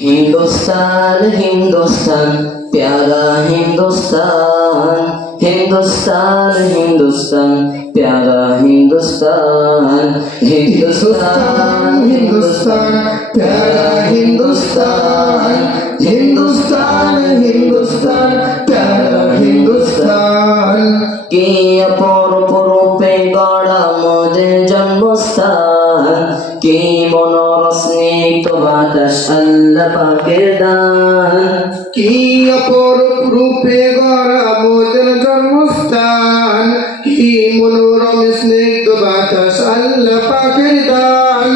हिंदुस्तान हिंदुस्तान प्यारा हिंदुस्तान, हिंदुस्तान हिंदुस्तान प्यारा हिंदुस्तान, हिंदुस्तान हिंदुस्तान प्यारा हिंदुस्तान, हिंदुस्तान हिंदुस्तान प्यारा हिंदुस्तान। কি অপরূপ রূপে গড়া মোদের জন্মস্থান, কি মনোর স্নিগ্ধ বাতাস আল্লাহ পাকের দান। কি অপরূপ রূপে গড়া মোদের জন্মস্থান, কি মনোরম স্নিগ্ধ বাতাস আল্লাহ পাকের দান।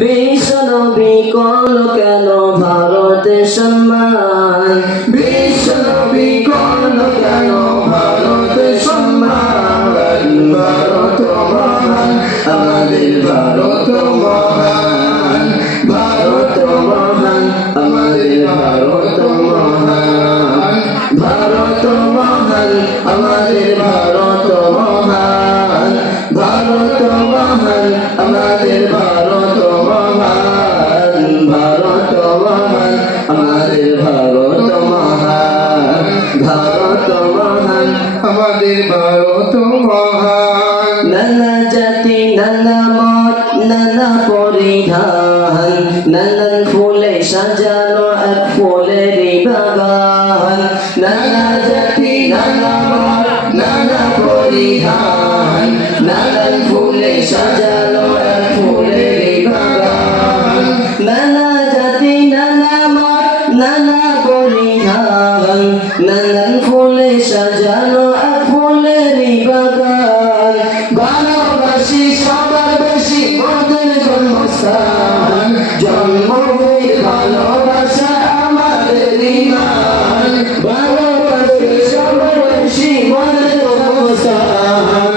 বিশ্ব নবী করল কেন ভারতের সম্মান, বিশ্ব নবী করল কেন ভারতের সম্মান। ভারত মহান আমাদের ভারত মহান, ভারত মহান আমাদের ভারত মহান, ভারত মহান আমাদের ভারত মহান, ভারত মহান আমাদের ভারত মহান, ভারত মহান আমাদের ভারত মহান, ভারত মহান আমাদের ভারত মহান। নানা জাতি নানা মত নানা পরিধান, নানান ফুলে সাজানো এক ফুলেরই বাগান। নানা জাতি নানা মত নানা পরিধান, নানান ফুলে সাজানো এক ফুলেরই বাগান। নানা জাতি নানা মত নানা পরিধান, নানান ফুলে সাজানো এক ফুলেরই বাগান। ভালোবাসি সবার বেশি মোদের জন্মস্থান, জন্মভূমি ভালোবাসা আমাদের ঈমান। ভালোবাসি সবার বেশি মোদের জন্মস্থান,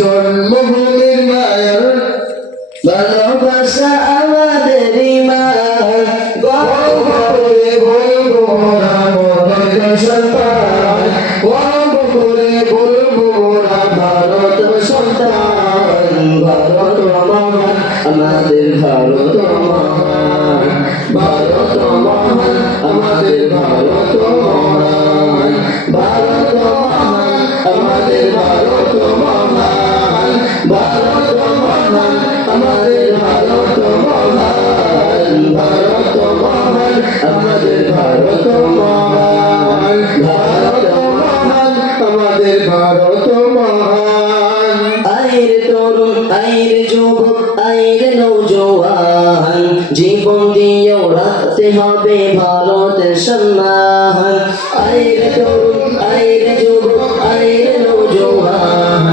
জন্মভূমির মায়ের ভালোবাসা আমাদের ঈমান। গর্ব করে বলবো মোরা মোদের সন্তান, গর্ব করে বলবো মোরা ভারত সন্তান। ভারত মহান আমাদের ভারত মহান, ভারত মহান আমাদের ভারত মহান, ভারত মহান আমাদের ভারত মহান, ভারত মহান আমাদের ভারত মহান, ভারত মহান আমাদের ভারত মহান, ভারত মহান আমাদের ভারত মহান। আইর তরুণ আইর যুবক আইর নৌজওয়ান, জীবন দিয়েও রাখতে হবে ভারতের সম্মান। আইর তরুণ আইর যুবক আইর নৌজওয়ান,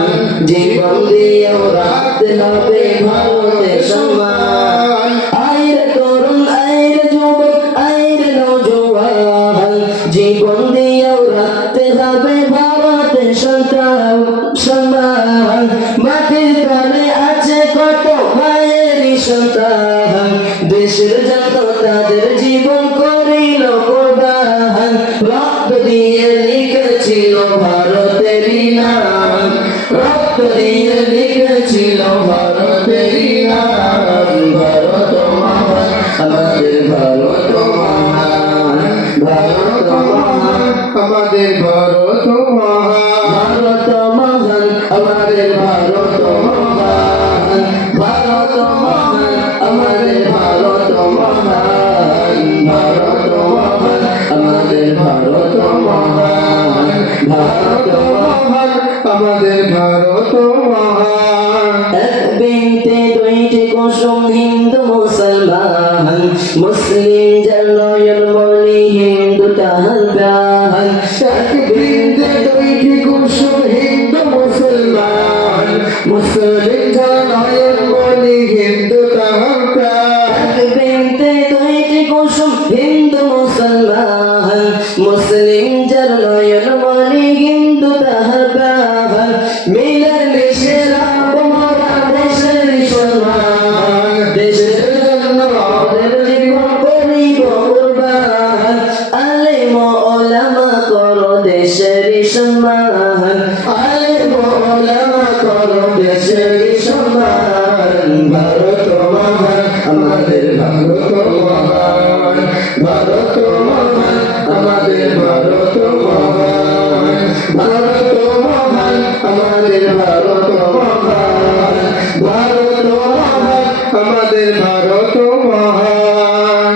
জীবন দিয়েও রাখতে হবে ভারতের সম্মান। আইর তরুণ আইর যুবক আইর নৌজওয়ান, জীবন দিয়েও রাখতে হবে ভারতের সম্মান। মাটির তলে আছে কত মায়েরই সন্তান, দেশের জন্য তাদের জীবন করিল কোরবান। রক্ত দিয়ে লিখেছিল ভারতেরই নাম, রক্ত দিয়ে লিখেছিল ভারতেরই নাম। ভারত মহান আমাদের ভারত মহান, ভারত মহান আমাদের ভারত মহান। ভারত মহান আমাদের ভারত মহান, ভারত মহান আমাদের ভারত মহান, ভারত মহান আমাদের ভারত মহান, ভারত মহান আমাদের ভারত মহান। এক বিনতে দুইটি কুসুম হিন্দু মুসলমান, মুসলিম যার নয়ন মনি হিন্দু তাহার প্রাণ। এক বৃন্দে দুইটি কুসুম হিন্দু মুসলমান, মুসলিম যার নয়ন মনি হিন্দু তাহার প্রাণ। এক বিনতে দুইটি কুসুম হিন্দু মুসলমান, মুসলিম যার নয়ন মনি হিন্দু তাহার প্রাণ। মিলন মিশে রাখব মোরা দেশের সম্মান, দেশের জন্য আমাদের জীবন করিব কুরবান। আলেম ওলামা করো দেশের সম্মান, আলেম ওলামা করো দেশের সম্মান। ভারত মহান আমাদের ভারত মহান, ভারত ভারত মহান, আমাদের ভারত মহান, ভারত মহান, আমাদের ভারত মহান, ভারত মহান, আমাদের ভারত মহান।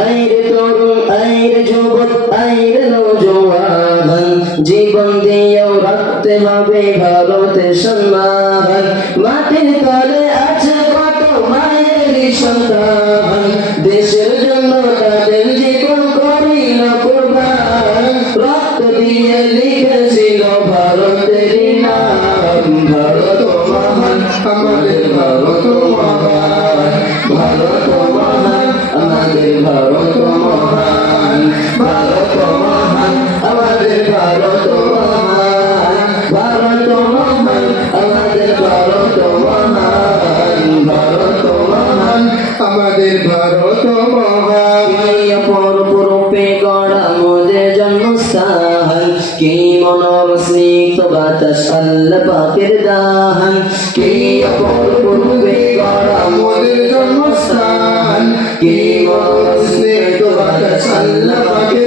আইরে তরুণ আইরে যুবক আইরে নওজোয়ান, জীবন দিয়েও রাখতে হবে ভারতের সম্মান। মাটির তলে আছে কত মায়ের সন্তান, দেশের জন্য তাদের জীবন করিল কুরবান। রক্ত দিয়ে লিখেছিল ভারতের নাম। ভারত মহান, আমাদের ভারত মহান, ভারত মহান, আমাদের ভারত মহান, ভারত মহান, আমাদের ভারত মহান, ভারত মহান, আমাদের ভারত মহান, ভারত মহান। আমাদের ভারত মহান। পূর্বে গড়া মোদের জন্মস্থান, কি মনোর স্নিগ্ধ বাতাস আল্লাহ পাকের দান। কি পূর্বে গড়া মোদের জন্মস্থান, কি মনোর স্নিগ্ধ বাতাস আল্লাহ পাকের